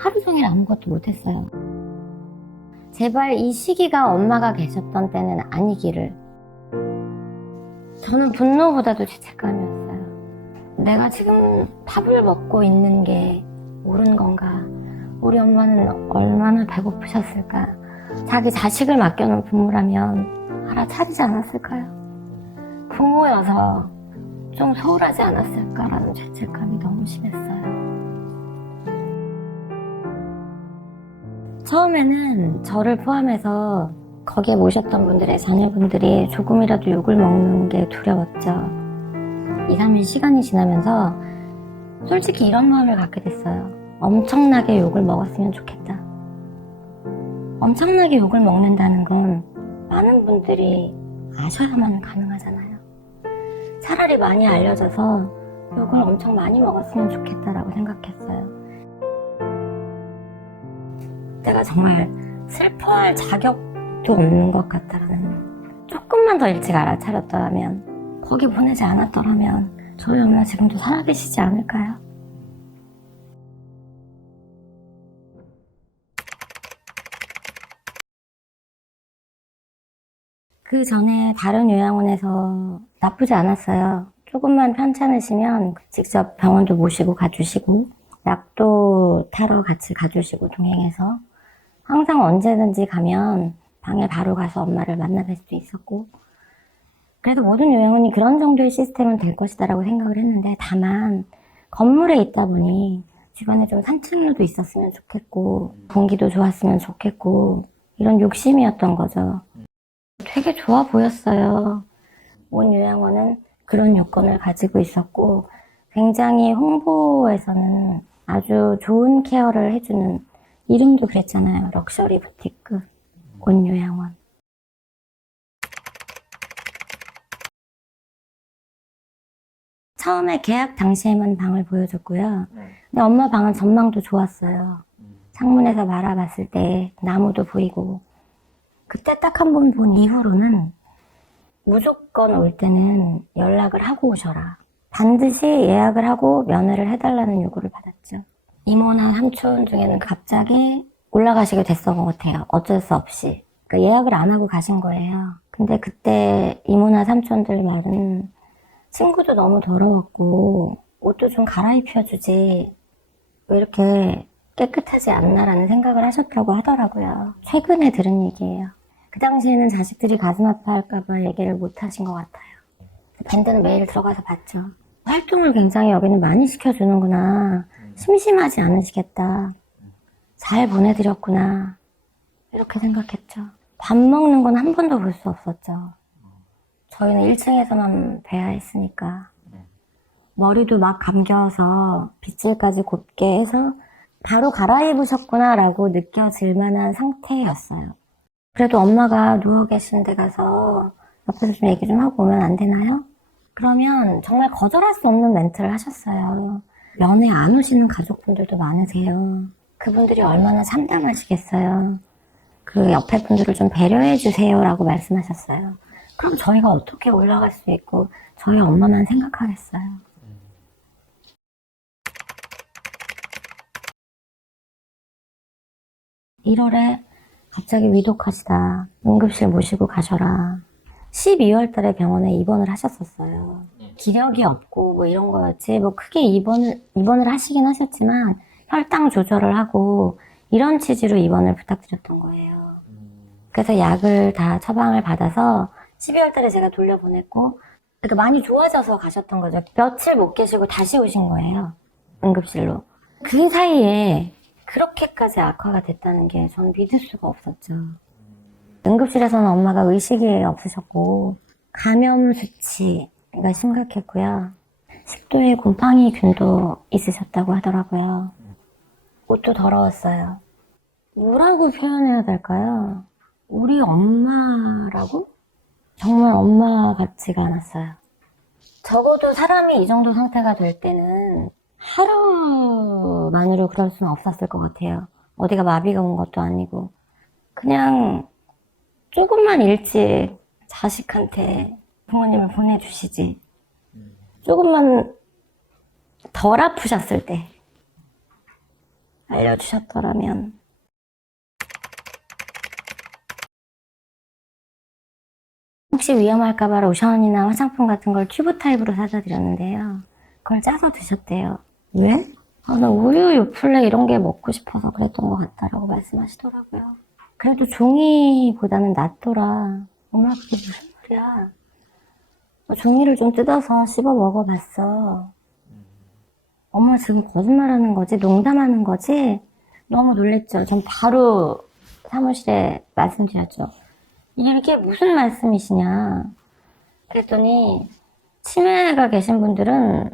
하루 종일 아무것도 못했어요. 제발 이 시기가 엄마가 계셨던 때는 아니기를. 저는 분노보다도 죄책감이었어요. 내가 지금 밥을 먹고 있는 게 옳은 건가? 우리 엄마는 얼마나 배고프셨을까? 자기 자식을 맡겨놓은 부모라면 알아차리지 않았을까요? 부모여서 좀 소홀하지 않았을까라는 죄책감이 너무 심했어요. 처음에는 저를 포함해서 거기에 모셨던 분들의 자녀분들이 조금이라도 욕을 먹는 게 두려웠죠. 2, 3일 시간이 지나면서 솔직히 이런 마음을 갖게 됐어요. 엄청나게 욕을 먹었으면 좋겠다. 엄청나게 욕을 먹는다는 건 많은 분들이 아셔야만 가능하잖아요. 차라리 많이 알려져서 욕을 엄청 많이 먹었으면 좋겠다라고 생각했어요. 내가 정말 슬퍼할 자격도 없는 것 같다라는, 조금만 더 일찍 알아차렸더라면, 거기 보내지 않았더라면 저희 엄마 지금도 살아계시지 않을까요? 그 전에 다른 요양원에서 나쁘지 않았어요. 조금만 편찮으시면 직접 병원도 모시고 가주시고, 약도 타러 같이 가주시고 동행해서 항상 언제든지 가면 방에 바로 가서 엄마를 만나뵐 수도 있었고, 그래도 모든 요양원이 그런 정도의 시스템은 될 것이다라고 생각을 했는데, 다만 건물에 있다 보니 주변에 좀 산책로도 있었으면 좋겠고 공기도 좋았으면 좋겠고, 이런 욕심이었던 거죠. 되게 좋아 보였어요. 온 요양원은 그런 요건을 가지고 있었고, 굉장히 홍보에서는 아주 좋은 케어를 해주는, 이름도 그랬잖아요. 럭셔리 부티크 온 요양원. 처음에 계약 당시에만 방을 보여줬고요. 근데 엄마 방은 전망도 좋았어요. 창문에서 바라봤을 때 나무도 보이고. 그때 딱 한 번 본 이후로는 무조건 올 때는 연락을 하고 오셔라. 반드시 예약을 하고 면회를 해달라는 요구를 받았죠. 이모나 삼촌 중에는 갑자기 올라가시게 됐던 것 같아요. 어쩔 수 없이. 그러니까 예약을 안 하고 가신 거예요. 근데 그때 이모나 삼촌들 말은 친구도 너무 더러웠고 옷도 좀 갈아입혀주지 왜 이렇게 깨끗하지 않나라는 생각을 하셨다고 하더라고요. 최근에 들은 얘기예요. 그 당시에는 자식들이 가슴 아파할까봐 얘기를 못 하신 것 같아요. 밴드는 매일 들어가서 봤죠. 활동을 굉장히 여기는 많이 시켜주는구나. 심심하지 않으시겠다. 잘 보내드렸구나. 이렇게 생각했죠. 밥 먹는 건 한 번도 볼 수 없었죠. 저희는 1층에서만 뵈야 했으니까. 머리도 막 감겨서 빗질까지 곱게 해서 바로 갈아입으셨구나 라고 느껴질 만한 상태였어요. 그래도 엄마가 누워 계신 데 가서 옆에서 좀 얘기 좀 하고 오면 안 되나요? 그러면 정말 거절할 수 없는 멘트를 하셨어요. 면회 안 오시는 가족분들도 많으세요. 그분들이 얼마나 참담하시겠어요. 그 옆에 분들을 좀 배려해 주세요 라고 말씀하셨어요. 그럼 저희가 어떻게 올라갈 수 있고 저희 엄마만 생각하겠어요. (1월에) 갑자기 위독하시다. 응급실 모시고 가셔라. 12월 달에 병원에 입원을 하셨었어요. 기력이 없고 뭐 이런 거였지 뭐 크게 입원을 하시긴 하셨지만 혈당 조절을 하고 이런 취지로 입원을 부탁드렸던 거예요. 그래서 약을 다 처방을 받아서 12월 달에 제가 돌려보냈고, 그러니까 많이 좋아져서 가셨던 거죠. 며칠 못 계시고 다시 오신 거예요. 응급실로. 그 사이에 그렇게까지 악화가 됐다는 게 저는 믿을 수가 없었죠. 응급실에서는 엄마가 의식이 없으셨고 감염 수치가 심각했고요. 식도에 곰팡이균도 있으셨다고 하더라고요. 옷도 더러웠어요. 뭐라고 표현해야 될까요? 우리 엄마라고? 정말 엄마 같지가 않았어요. 적어도 사람이 이 정도 상태가 될 때는 하루만으로 그럴 수는 없었을 것 같아요. 어디가 마비가 온 것도 아니고. 그냥 조금만 일찍 자식한테 부모님을 보내주시지. 조금만 덜 아프셨을 때. 알려주셨더라면. 혹시 위험할까봐 로션이나 화장품 같은 걸 튜브 타입으로 사다 드렸는데요. 그걸 짜서 드셨대요. 왜? 나 우유, 요플레 이런 게 먹고 싶어서 그랬던 것 같다라고 말씀하시더라고요. 그래도 종이보다는 낫더라. 엄마 그게 무슨 소리야. 종이를 좀 뜯어서 씹어 먹어봤어. 엄마 지금 거짓말하는 거지? 농담하는 거지? 너무 놀랬죠. 전 바로 사무실에 말씀드렸죠. 이게 무슨 말씀이시냐. 그랬더니 치매가 계신 분들은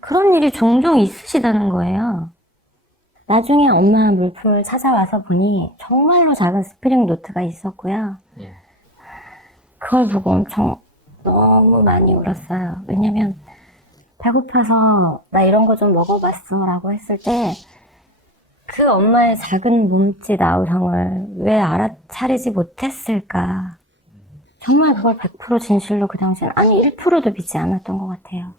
그런 일이 종종 있으시다는 거예요. 나중에 엄마 물품을 찾아와서 보니 정말로 작은 스프링 노트가 있었고요. 그걸 보고 엄청 너무 많이 울었어요. 왜냐면 배고파서 나 이런 거 좀 먹어봤어 라고 했을 때 그 엄마의 작은 몸짓 아우성을 왜 알아차리지 못했을까. 정말 그걸 100% 진실로 그 당시엔 아니 1%도 믿지 않았던 것 같아요.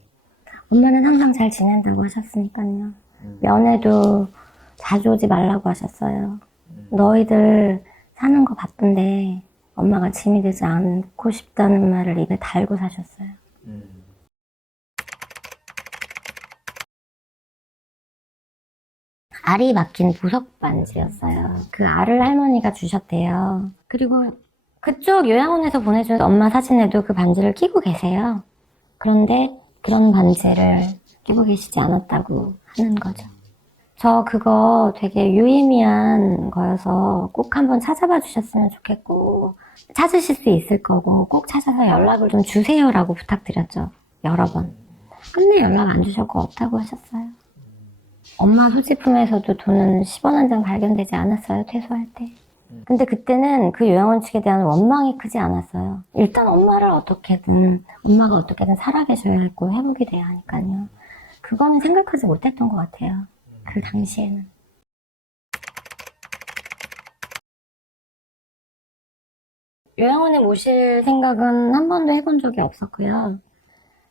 엄마는 항상 잘 지낸다고 하셨으니까요. 면회도 자주 오지 말라고 하셨어요. 너희들 사는 거 바쁜데 엄마가 짐이 되지 않고 싶다는 말을 입에 달고 사셨어요. 알이 박힌 보석 반지였어요. 그 알을 할머니가 주셨대요. 그리고 그쪽 요양원에서 보내준 엄마 사진에도 그 반지를 끼고 계세요. 그런데 그런 반지를 끼고 계시지 않았다고 하는 거죠. 저 그거 되게 유의미한 거여서 꼭 한번 찾아봐 주셨으면 좋겠고 찾으실 수 있을 거고 꼭 찾아서 연락을 좀 주세요라고 부탁드렸죠. 여러 번. 끝내 연락 안 주셨고 없다고 하셨어요. 엄마 소지품에서도 돈은 10원 한 장 발견되지 않았어요. 퇴소할 때. 근데 그때는 그 요양원 측에 대한 원망이 크지 않았어요. 일단 엄마가 어떻게든 살아계셔야 했고 회복이 돼야 하니까요. 그거는 생각하지 못했던 것 같아요. 그 당시에는. 요양원에 모실 생각은 한 번도 해본 적이 없었고요.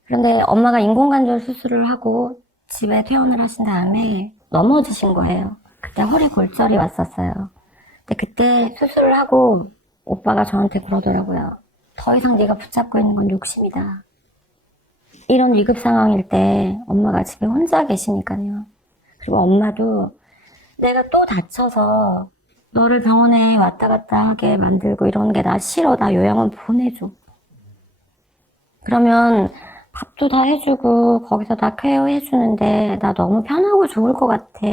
그런데 엄마가 인공관절 수술을 하고 집에 퇴원을 하신 다음에 넘어지신 거예요. 그때 허리 골절이 왔었어요. 근데 그때 수술을 하고 오빠가 저한테 그러더라고요. 더 이상 네가 붙잡고 있는 건 욕심이다. 이런 위급 상황일 때 엄마가 집에 혼자 계시니까요. 그리고 엄마도 내가 또 다쳐서 너를 병원에 왔다 갔다 하게 만들고 이런 게 나 싫어. 나 요양원 보내줘. 그러면 밥도 다 해주고 거기서 다 케어해주는데 나 너무 편하고 좋을 것 같아.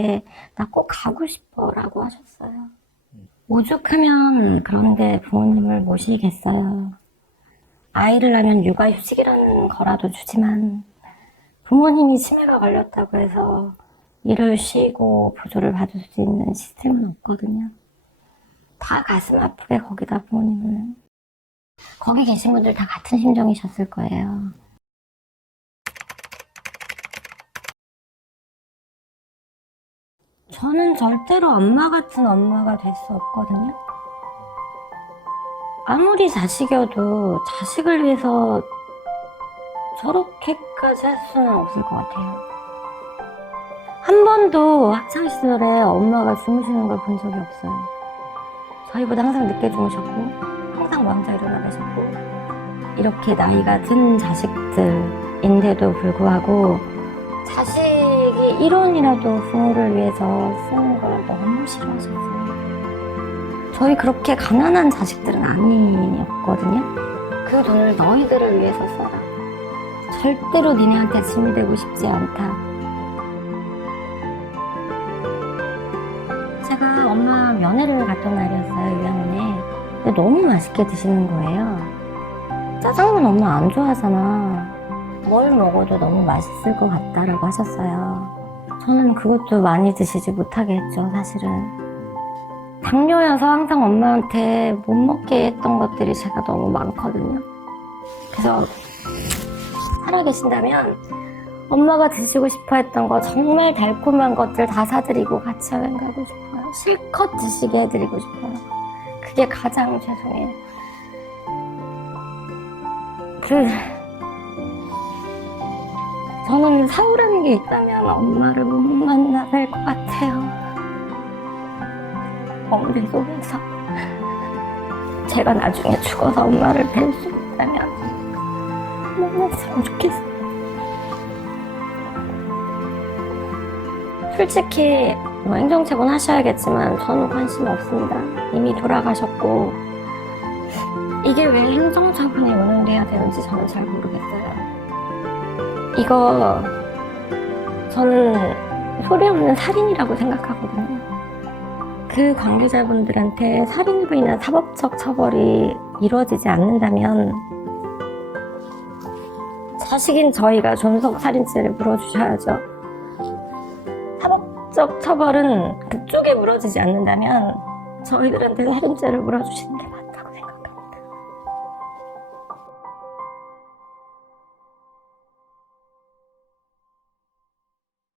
나 꼭 가고 싶어 라고 하셨어요. 오죽하면 그런데 부모님을 모시겠어요. 아이를 낳으면 육아휴직이라는 거라도 주지만 부모님이 치매가 걸렸다고 해서 일을 쉬고 보조를 받을 수 있는 시스템은 없거든요. 다 가슴 아프게 거기다 부모님은. 거기 계신 분들 다 같은 심정이셨을 거예요. 저는 절대로 엄마 같은 엄마가 될 수 없거든요. 아무리 자식이어도 자식을 위해서 저렇게까지 할 수는 없을 것 같아요. 한 번도 학창시절에 엄마가 주무시는 걸 본 적이 없어요. 저희보다 항상 늦게 주무셨고 항상 먼저 일어나 계셨고 이렇게 나이가 든 자식들인데도 불구하고 자식이 1원이라도 부모를 위해서 쓰는 걸 너무 싫어하셨어요. 저희 그렇게 가난한 자식들은 아니었거든요. 그 돈을 너희들을 위해서 써라. 절대로 니네한테 짐이 되고 싶지 않다. 제가 엄마 면회를 갔던 날이었어요, 요양원에. 근데 너무 맛있게 드시는 거예요. 짜장면 엄마 안 좋아하잖아. 뭘 먹어도 너무 맛있을 것 같다라고 하셨어요. 저는 그것도 많이 드시지 못하게 했죠, 사실은. 당뇨여서 항상 엄마한테 못 먹게 했던 것들이 제가 너무 많거든요. 그래서 살아계신다면 엄마가 드시고 싶어 했던 거 정말 달콤한 것들 다 사드리고 같이 여행 가고 싶어요. 실컷 드시게 해드리고 싶어요. 그게 가장 죄송해요. 저는 사고라는 게 있다면 엄마를 못 만나 뵐 것 같아요. 멍들 속에서 제가 나중에 죽어서 엄마를 뵐 수 있다면 만났으면 좋겠어요. 솔직히 뭐 행정체분 하셔야겠지만 저는 관심 없습니다. 이미 돌아가셨고 이게 왜 행정처분이 운운돼야 되는지 저는 잘 모르겠어요. 이거 저는 소리 없는 살인이라고 생각하거든요. 그 관계자분들한테 살인으로 인한 사법적 처벌이 이루어지지 않는다면 자식인 저희가 존속살인죄를 물어주셔야죠. 사법적 처벌은 그쪽에 물어지지 않는다면 저희들한테 살인죄를 물어주시는 게 맞아요.